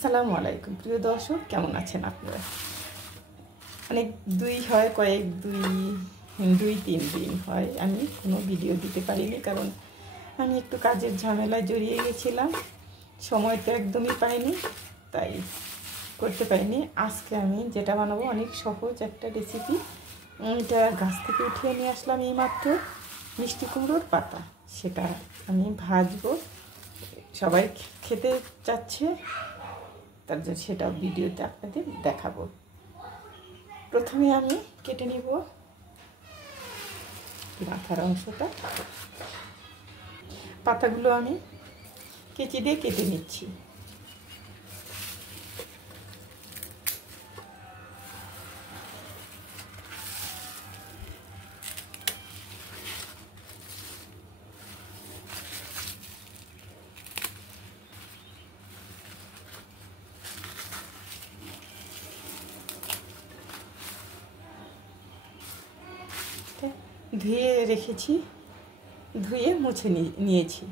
আসসালামু আলাইকুম প্রিয় দর্শক, কেমন আছেন আপনারা? অনেক কয়েক দুই তিন দিন হয় আমি কোনো ভিডিও দিতে পারিনি, কারণ আমি একটু কাজের ঝামেলায় জড়িয়ে গেছিলাম, সময় তো একদমই পাইনি, তাই করতে পারিনি। আজকে আমি যেটা বানাবো অনেক সহজ একটা রেসিপি। এটা গাছ থেকে উঠিয়ে নিয়ে আসলাম এইমাত্র, মিষ্টি কুমড়োর পাতা। সেটা আমি ভাজবো, সবাই খেতে চাচ্ছে, তার জন্য সেটা ভিডিওতে আপনাদের দেখাবো। প্রথমে আমি কেটে নিব মাথার অংশটা। পাতাগুলো আমি কেচি দিয়ে কেটে নিচ্ছি। ধুয়ে রেখেছি, ধুয়ে মুছে নিয়েছি।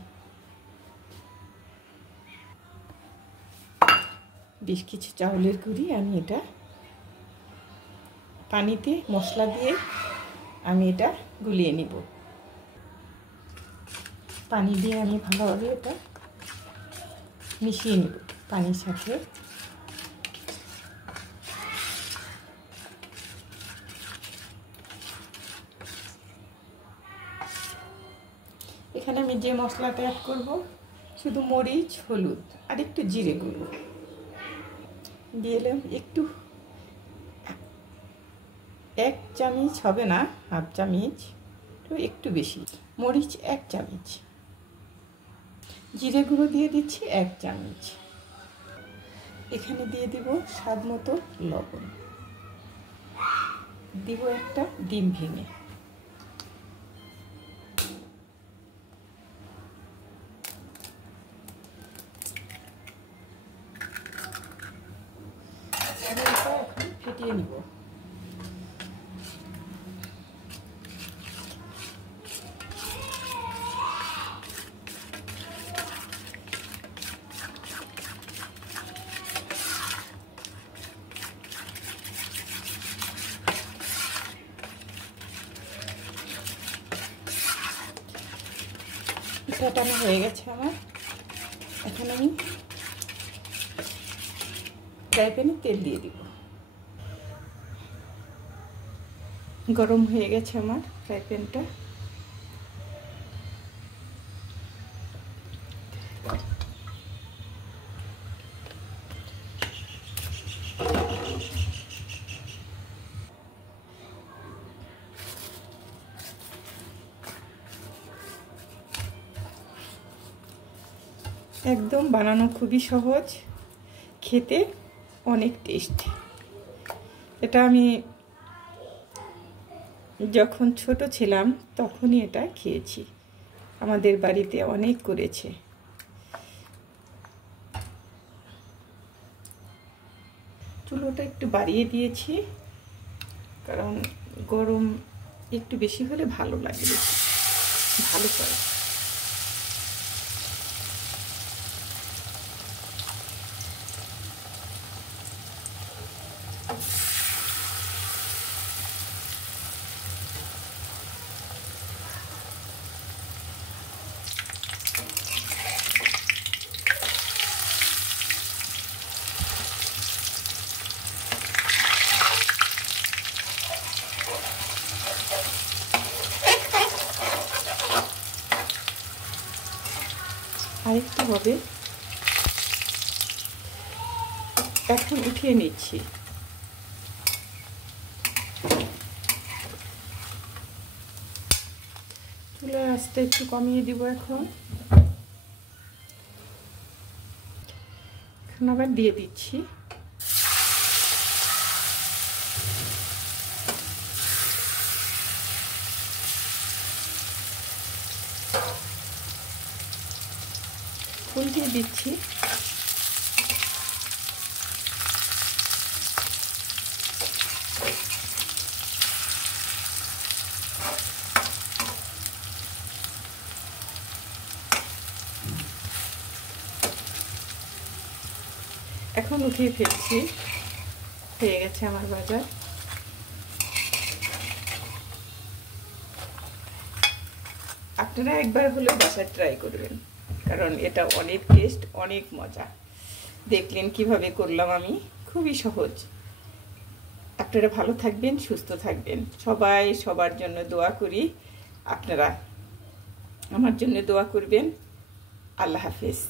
বেশ কিছু চাউলের গুঁড়ি আমি এটা পানিতে মশলা দিয়ে আমি এটা গুলিয়ে নিব। পানি দিয়ে আমি ভালোভাবে এটা মিশিয়ে নেব পানির সাথে। এখানে আমি যে মশলাটা অ্যাড করব, শুধু মরিচ, হলুদ আর একটু জিরে গুঁড়ো দিয়ে এলাম। একটু 1 চামচ হবে না, হাফ চামচ, তো একটু বেশি। মরিচ 1 চামচ, জিরে গুঁড়ো দিয়ে দিচ্ছি 1 চামচ। এখানে দিয়ে দিব স্বাদ মতো লবণ, দিব একটা ডিম ভেঙে। এখন ফেটিয়ে নিব। ফেটানো হয়ে গেছে আমার। এখন আমি ফ্রাই প্যানে তেল দিয়ে দিব। গরম হয়ে গেছে আমার ফ্রাই প্যানটা। একদম বানানো খুবই সহজ, খেতে অনেক টেস্টি। এটা আমি যখন ছোট ছিলাম তখনই এটা খেয়েছি, আমাদের বাড়িতে অনেক করেছে। চুলোটা একটু বাড়িয়ে দিয়েছি, কারণ গরম একটু বেশি হলে ভালো লাগে, ভালো করে। আরেকটু হবে, এখন উঠিয়ে নিচ্ছি। চুলার আঁচটা একটু কমিয়ে দিব। এখন আবার দিয়ে দিচ্ছি। উল্টিয়ে দিচ্ছি। এখন উঠিয়ে ফেলছি, হয়ে গেছে আমার ভাজা। আপনারা একবার হলেও বাসায় ট্রাই করবেন, কারণ এটা অনেক টেস্ট, অনেক মজা। দেখলেন কিভাবে করলাম আমি, খুবই সহজ। আপনারা ভালো থাকবেন, সুস্থ থাকবেন, সবাই সবার জন্য দোয়া করি। আপনারা আমার জন্য দোয়া করবেন। আল্লাহ হাফেজ।